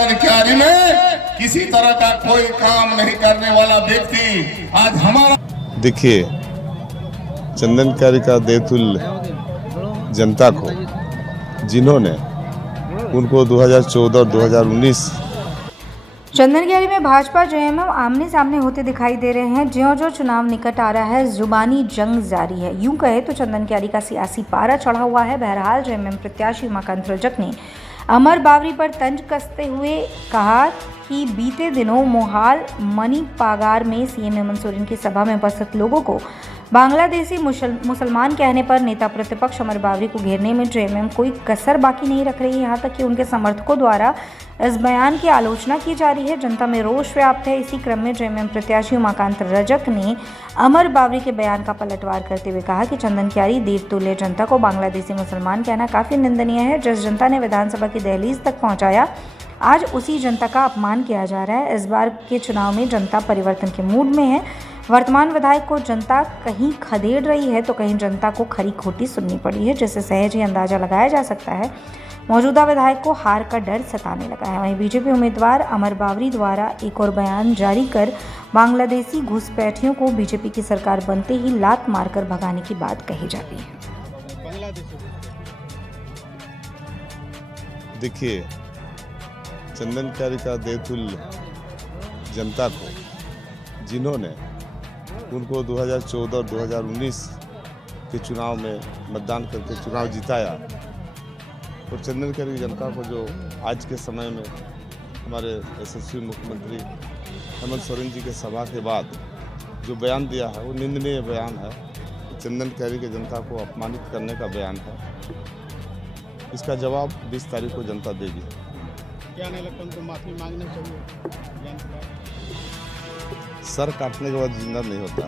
चंदन क्यारी में किसी तरह का कोई काम नहीं करने वाला व्यक्ति आज हमारा। देखिए, चंदन क्यारी का देवतुल्य जनता को जिन्होंने उनको 2014 और 2019 चंदन क्यारी में भाजपा जेएमएम आमने सामने होते दिखाई दे रहे हैं। ज्यों-ज्यों चुनाव निकट आ रहा है, जुबानी जंग जारी है। यूं कहे तो चंदन क्यारी का सियासी पारा चढ़ा हुआ है। बहरहाल जेएमएम प्रत्याशी उमाकांत रजक ने अमर बावरी पर तंज कसते हुए कहा कि बीते दिनों मोहाल मनी पागार में सीएम हेमंत सोरेन की सभा में उपस्थित लोगों को बांग्लादेशी मुसलमान कहने पर नेता प्रतिपक्ष अमर बावरी को घेरने में जेएमएम कोई कसर बाकी नहीं रख रही है। यहाँ तक कि उनके समर्थकों द्वारा इस बयान की आलोचना की जा रही है। जनता में रोष व्याप्त है। इसी क्रम में जेएमएम प्रत्याशी उमाकांत रजक ने अमर बावरी के बयान का पलटवार करते हुए कहा कि चंदन क्यारी देवतुल्य जनता को बांग्लादेशी मुसलमान कहना काफ़ी निंदनीय है। जिस जनता ने विधानसभा की दहलीज तक पहुँचाया, आज उसी जनता का अपमान किया जा रहा है। इस बार के चुनाव में जनता परिवर्तन के मूड में है। वर्तमान विधायक को जनता कहीं खदेड़ रही है तो कहीं जनता को खरी खोटी सुननी पड़ी है, जिससे सहज ही अंदाजा लगाया जा सकता है मौजूदा विधायक को हार का डर सताने लगा है। वहीं बीजेपी उम्मीदवार अमर बावरी द्वारा एक और बयान जारी कर बांग्लादेशी घुसपैठियों को बीजेपी की सरकार बनते ही लात मारकर भगाने की बात कही जाती है। देखिए, चंदन क्यारी का देवतुल्य जनता को जिन्होंने उनको 2014 और 2019 के चुनाव में मतदान करके चुनाव जिताया, और चंदन क्यारी की जनता को जो आज के समय में हमारे यशस्वी मुख्यमंत्री हेमंत सोरेन जी के सभा के बाद जो बयान दिया है वो निंदनीय बयान है। चंदन क्यारी की जनता को अपमानित करने का बयान है। इसका जवाब 20 तारीख को जनता देगी। क्या नहीं लगता उनको माफी मांगनी चाहिए? सर काटने के बाद जिंदा नहीं होता।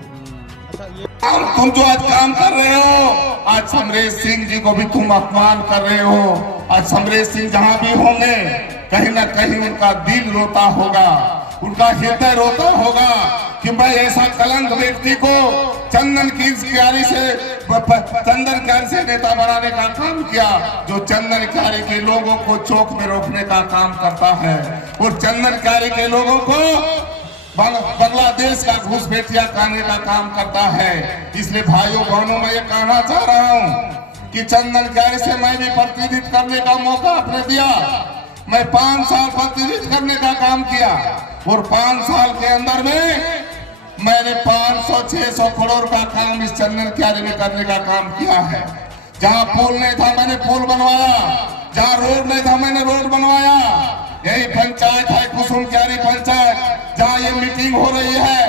तुम जो आज काम कर रहे हो, आज समरेश सिंह जी को भी तुम अपमान कर रहे हो। आज समरेश सिंह जहां भी होंगे, कहीं ना कहीं उनका दिल रोता होगा, उनका हृदय रोता होगा कि मैं ऐसा कलंक व्यक्ति को चंदन क्यारी से नेता बनाने का काम किया, जो चंदन क्यारी के लोगों को चौक में रोकने का काम करता है, और चंदन क्यारी के लोगों को बांग्लादेश का घुसपैठिया करने का काम करता है। इसलिए भाइयों बहनों, मैं ये कहना चाह रहा हूँ कि चंदन क्यारी से मैं भी प्रतिनिधित्व करने का मौका आपने दिया। मैं 5 साल प्रतिनिधित्व करने का काम किया, और 5 साल के अंदर में मैंने 500-600 करोड़ का काम इस चंदन क्यारी में करने का काम किया है। जहाँ पुल नहीं था मैंने पुल बनवाया, जहाँ रोड नहीं था मैंने रोड बनवाया। यही पंचायत है कुसुम क्यारी पंचायत, जहाँ ये मीटिंग हो रही है,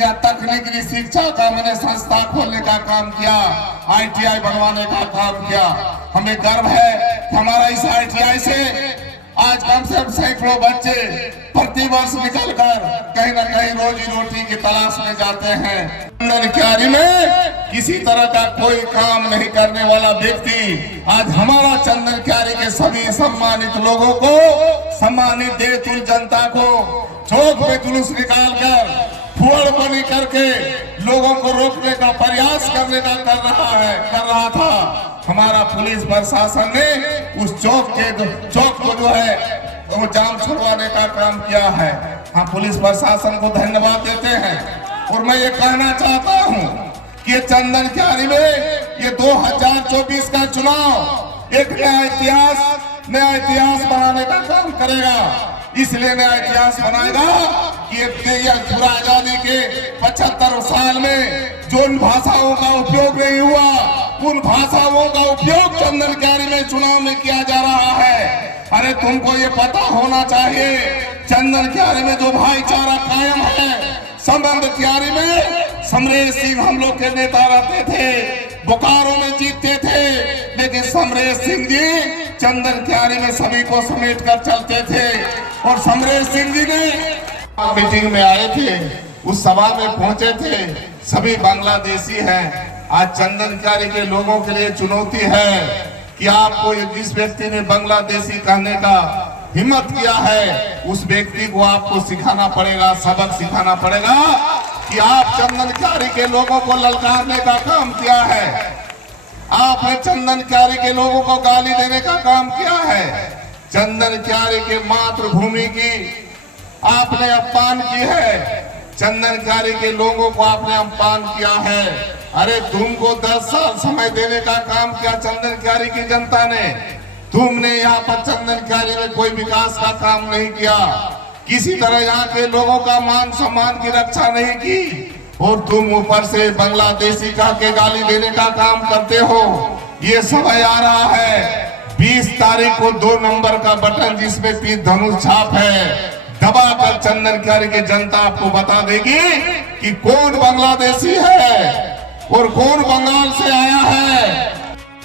यहाँ तकनीकी शिक्षा का मैंने संस्था खोलने का काम किया, ITI बनवाने का काम किया। हमें गर्व है कि हमारा इस ITI से आज कम से कम सैकड़ों बच्चे प्रतिवर्ष निकलकर कहीं ना कहीं रोजी रोटी की तलाश में जाते हैं। चंदन क्यारी में किसी तरह का कोई काम नहीं करने वाला व्यक्ति आज हमारा चंदन क्यारी के सभी सम्मानित लोगों को, सम्मानित देवतुल्य जनता को चौक पे जुलूस निकाल कर फुअड़ बनी करके लोगों को रोकने का प्रयास करने का कर रहा था। हमारा पुलिस प्रशासन ने उस चौक को जो है वो जाम छुड़वाने का काम किया है। हम पुलिस प्रशासन को धन्यवाद देते हैं। और मैं ये कहना चाहता हूँ कि चंदन क्यारी में ये 2024 का चुनाव एक नया इतिहास बनाने का काम करेगा। इसलिए नया इतिहास बनाएगा कि पूरा आजादी के 75 साल में जो उन भाषाओं का उपयोग नहीं हुआ, उन भाषाओं का उपयोग चंदन क्यारी में चुनाव में किया जा रहा है। अरे तुमको ये पता होना चाहिए, चंदन क्यारी में जो भाईचारा कायम है, संबंध क्यारी में समरेश सिंह हम लोग के नेता रहते थे, बोकारो में जीतते थे, लेकिन समरेश सिंह जी चंदन क्यारी में सभी को समेट कर चलते थे। और समरेश सिंह जी ने मीटिंग में आए थे, उस सभा में पहुंचे थे, सभी बांग्लादेशी हैं। आज चंदन क्यारी के लोगों के लिए चुनौती है कि आपको जिस व्यक्ति ने बांग्लादेशी कहने का हिम्मत किया है, उस व्यक्ति को आपको सिखाना पड़ेगा, सबक सिखाना पड़ेगा कि आप चंदन क्यारी के लोगों को ललकारने का काम किया है, आपने चंदन क्यारी के लोगों को गाली देने का काम किया है। चंदन क्यारी के मातृभूमि की आपने अपमान की है। चंदन क्यारी के लोगों को आपने अपमान किया है। अरे तुमको 10 साल समय देने का काम किया चंदन क्यारी की जनता ने। तुमने यहाँ पर चंदन क्यारी में कोई विकास का काम नहीं किया, किसी तरह यहाँ के लोगों का मान सम्मान की रक्षा नहीं की, और तुम ऊपर से बांग्लादेशी का के गाली देने का काम करते हो। ये समय आ रहा है 20 तारीख को 2 नंबर का बटन जिसमें तीर धनुष छाप है, दबाकर चंदन क्यारी की जनता आपको बता देगी कि कौन बांग्लादेशी है और कौन बंगाल से आया है।